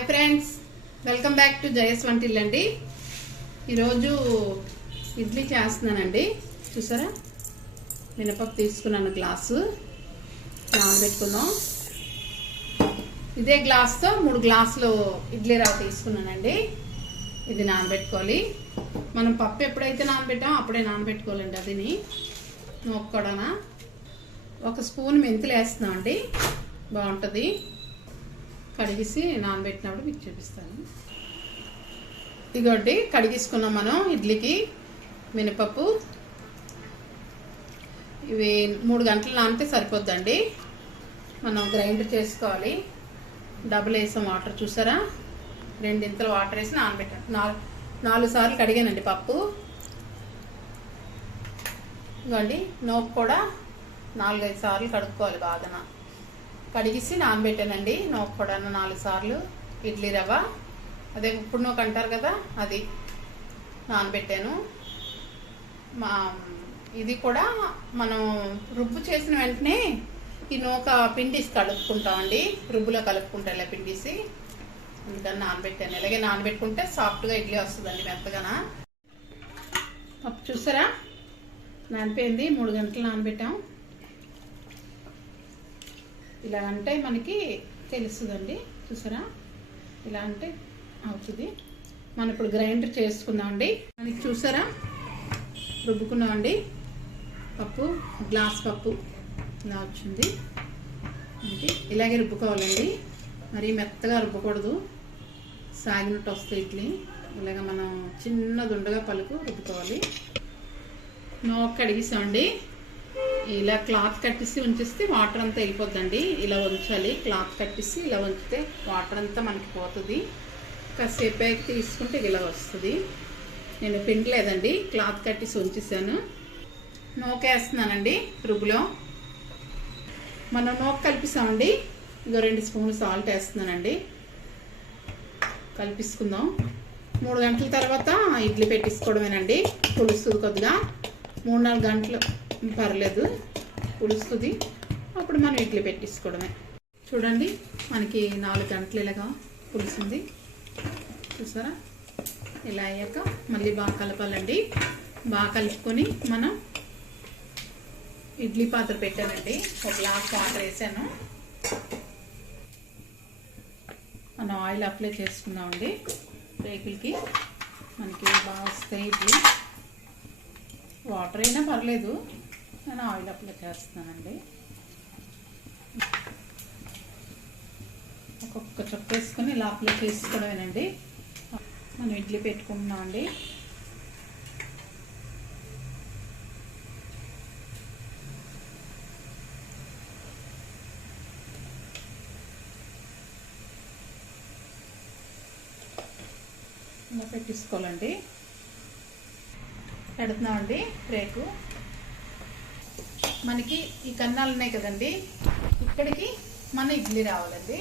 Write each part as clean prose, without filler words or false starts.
Hi friends, welcome back to Jaya svantaillu అండి. ఈరోజు ఇడ్లీ చేస్తున్నానండి. చూసారా, మినపప్పు తీసుకున్నాను, గ్లాసు నానబెట్టుకుందాం. ఇదే గ్లాస్తో 3 గ్లాసులు ఇడ్లీ రవ్వ తీసుకున్నానండి. ఇది నానబెట్టుకోవాలి. మనం పప్పు ఎప్పుడైతే నానబెట్టామో అప్పుడే నానబెట్టుకోవాలండి. అదిని నూక్కడన 1 స్పూన్ మెంతులు వేస్తున్నామండి, బాగుంటుంది. కడిగేసి నానబెట్టినప్పుడు మీకు చూపిస్తాను. ఇదిగోండి, కడిగేసుకున్నాం మనం ఇడ్లీకి. మినపప్పు ఇవి 3 గంటలు నానితే సరిపోద్దండి. మనం గ్రైండర్ చేసుకోవాలి. డబుల్ వేసాం వాటర్, చూసారా, 2 ఇంతలు వాటర్ వేసి నానబెట్టాను. 4 సార్లు కడిగానండి పప్పు. ఇదిగోండి, నోకు కూడా 4-5 సార్లు కడుక్కోవాలి బాగా. కడిగిసి నానబెట్టానండి. నోకు కూడా 4 సార్లు. ఇడ్లీ రవ్వ, అదే ఇప్పుడు నోకు అంటారు కదా, అది నానబెట్టాను. ఇది కూడా మనం రుబ్బు చేసిన వెంటనే ఈ నూక పిండిసి కలుపుకుంటామండి. రుబ్బులో కలుపుకుంటా ఇలా పిండిసి, అందుకని నానబెట్టాను. ఇలాగే నానబెట్టుకుంటే సాఫ్ట్గా ఇడ్లీ వస్తుందండి, మెత్తగాన. పప్పు చూసారా, నానిపోయింది. 3 గంటలు నానబెట్టాం. ఇలా అంటే మనకి తెలుస్తుందండి. చూసారా, ఇలా అంటే అవుతుంది. మనం ఇప్పుడు గ్రైండర్ చేసుకుందామండి. మనకి చూసారా, రుబ్బుకున్నామండి పప్పు. గ్లాస్ పప్పు ఇలా వచ్చింది మనకి. ఇలాగే రుబ్బుకోవాలండి, మరి మెత్తగా రుబ్బకూడదు, సాగినట్టు వస్తుంది ఇడ్లీ. ఇలాగ మనం చిన్న దుండగా పలుకు రుబ్బుకోవాలి. నోక కడిగిస్తామండి. ఇలా క్లాత్ కట్టేసి ఉంచేస్తే వాటర్ అంతా వెళ్ళిపోద్దండి. ఇలా ఉంచాలి, క్లాత్ కట్టేసి ఇలా ఉంచితే వాటర్ అంతా మనకి పోతుంది. కాసేపు తీసుకుంటే ఇలా వస్తుంది. నేను పిండలేదండి, క్లాత్ కట్టేసి ఉంచేసాను. నూకేస్తున్నానండి రుబ్బులో. మనం నూక కలిపిస్తామండి. ఇంకో 2 స్పూన్లు సాల్ట్ వేస్తున్నానండి. కలిపిసుకుందాం. 3 గంటల తర్వాత ఇడ్లీ పెట్టించుకోవడమేనండి. పులుస్తుంది కొద్దిగా. 3-4 గంటలు పర్లేదు, పులుస్తుంది. అప్పుడు మనం ఇడ్లీ పెట్టించుకోవడమే. చూడండి, మనకి 4 గంటలు ఇలాగా పులుస్తుంది. చూసారా, ఇలా అయ్యాక మళ్ళీ బాగా కలపాలండి. బాగా కలుపుకొని మనం ఇడ్లీ పాత్ర పెట్టానండి. 1 గ్లాస్ వాటర్ వేసాను. మనం ఆయిల్ అప్లై చేసుకుందామండి. రేకులకి మనకి బాగా వస్తాయి ఇడ్లీ. వాటర్ అయినా పర్లేదు, నేను ఆయిల్ అప్లై చేస్తున్నానండి. ఒక్కొక్క చుక్క వేసుకొని ఇలా అప్లై చేసుకోవడమేనండి. మనం ఇడ్లీ పెట్టుకుంటున్నామండి. ఇలా పెట్టేసుకోవాలండి. పెడుతున్నామండి రేకు. మనకి ఈ కన్నాలు ఉన్నాయి కదండి, ఇక్కడికి మన ఇడ్లీ రావాలండి.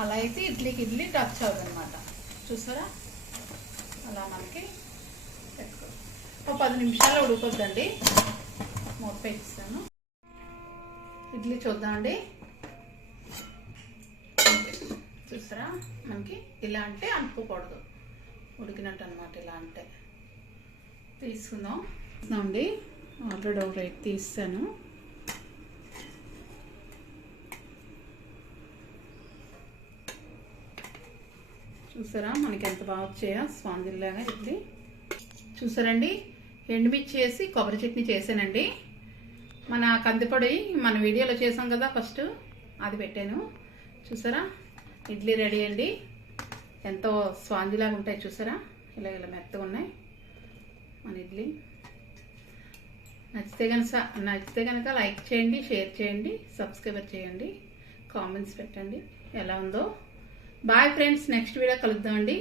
అలా అయితే ఇడ్లీకి ఇడ్లీ టచ్ అవుతుంది అనమాట. చూసారా, అలా మనకి పెట్టుకోవాలి. ఒక 10 నిమిషాలు ఉడికొద్దండి. మూత పెట్టిస్తాను. ఇడ్లీ చూద్దామండి. చూసారా, మనకి ఇలా అంటే అనుకోకూడదు, ఉడికినట్టు అనమాట. ఇలా అంటే తీసుకుందాం అండి. ఆల్రెడీ ఒక రేట్ తీస్తాను. చూసారా, మనకి ఎంత బాగా వచ్చాయో స్పాంజిల్లాగా ఇడ్లీ. చూసారండి, ఎండుమిర్చి వేసి కొబ్బరి చట్నీ చేశానండి. మన కందిపొడి మన వీడియోలో చేసాం కదా ఫస్ట్, అది పెట్టాను. చూసారా, ఇడ్లీ రెడీ అండి. ఎంతో స్పాంజిలాగా ఉంటాయి. చూసారా, ఇలా ఇలా మెత్తగా ఉన్నాయి మన ఇడ్లీ. నచ్చితే కనుక లైక్ చేయండి, షేర్ చేయండి, సబ్స్క్రైబ్ చేయండి, కామెంట్స్ పెట్టండి ఎలా ఉందో. బాయ్ ఫ్రెండ్స్, నెక్స్ట్ వీడియో కలుద్దామండి.